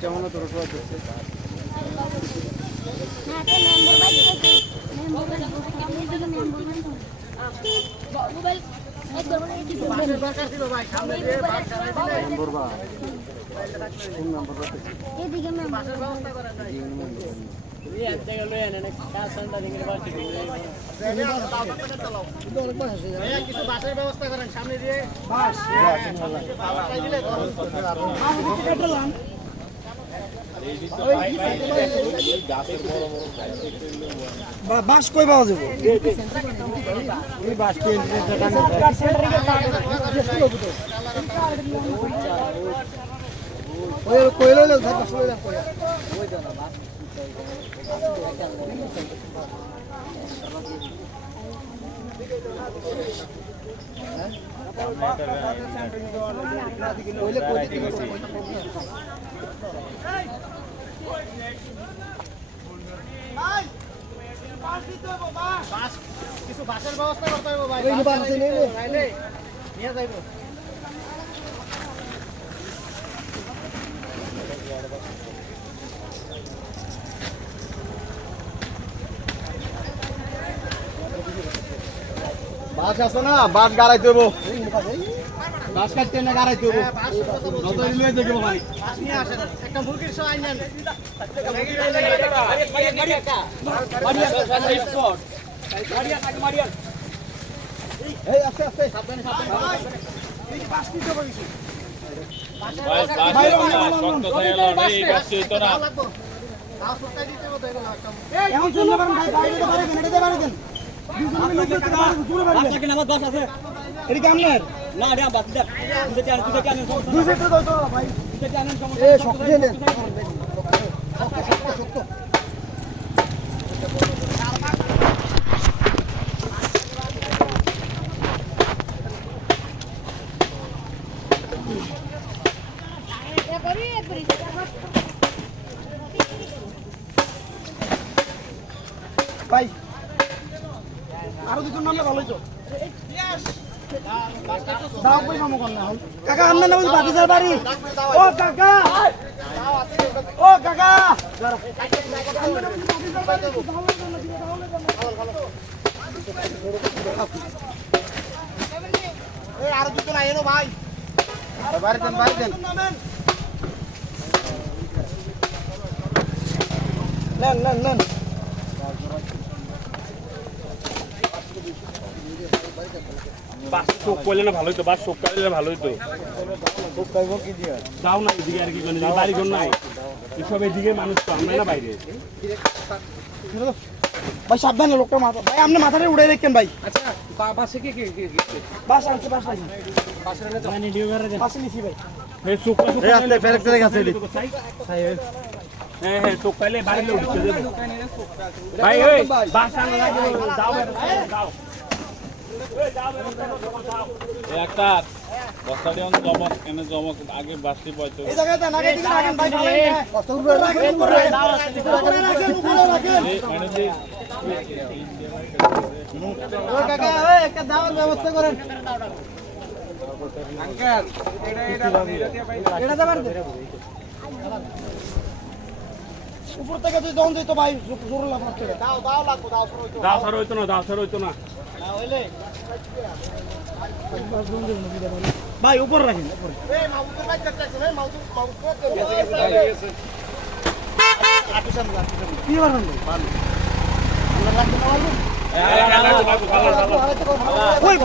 কেমন তোর ব্যবস্থা করেন সামনে দিয়ে বাস কই পাওয়া যাবে কিছু বাসের ব্যবস্থা করতে হবে ভাই নিয়ে যাইব বাস আছে না বাস গাড়াইতে হবো বাস কাটতে না গাড়াইতে হবো নতুন লয়ে যাবো ভাই বাস নিয়ে আসেন একটা মুরগির সহ আইনেন এই আস্তে আস্তে সাবধানে সাবধানে এই বাস নিতে পারিস ভাই শক্ত থাইলো এই বাস তো না দাও সস্তা দিতে হবে এগুলো একটা এখন শুনতে পারেন ভাই বাইরে দিতে পারেন এটা দিতে পারেন ভাই আরো দুজন নামলে ভালোই তো দাও কই মামু কোন না কাকা আমনে না ওই বাকিজার বাড়ি ও কাকা ও কাকা এই আরো দুজন আইনো ভাই আরে বাইরে দেন নেন বাস চোখ করলে না ভালোই তো বাস চোখ করলে ভালোই তো যাও না এদিকে আর কি বাড়ি ঘর নাই এসব এদিকে মানুষ তো আমরা না বাইরে ভাই সাবধানে লোকটা মাথা ভাই আপনি মাথাটা উড়াই রাখেন ভাই আচ্ছা বাসে কি বাস আছে বাসে নিছি ভাই এই চোখ এই আসলে ফেরেক্টরে গেছে হ্যাঁ চোখ পাইলে বাড়ি লোক উঠতে দেব ভাই এই বাস আনা লাগে যাও একটা বস্তাটি অন জমক এনে জমক আগে বাসটি পয়তো এই জায়গাতে আগে দিকে রাখেন ভাই ভালো না কত উপরে রাখেন উপরে রাখেন মানে যে ও কাকা ওই একটা দাওয়ার ব্যবস্থা করেন আঙ্কেল এটা দাবার উপর থেকে তুই যখন দিত ভাই জোর লাগবে দাও লাগবে দাও সর হইতো না না হইলে ভাই উপর রাখেন উপরে এই মাউদের ভাই দেখতেছ না মাউদ গেছে আটু সামনে কি বারণ ভালো আমরা রাখতে পারবো ওই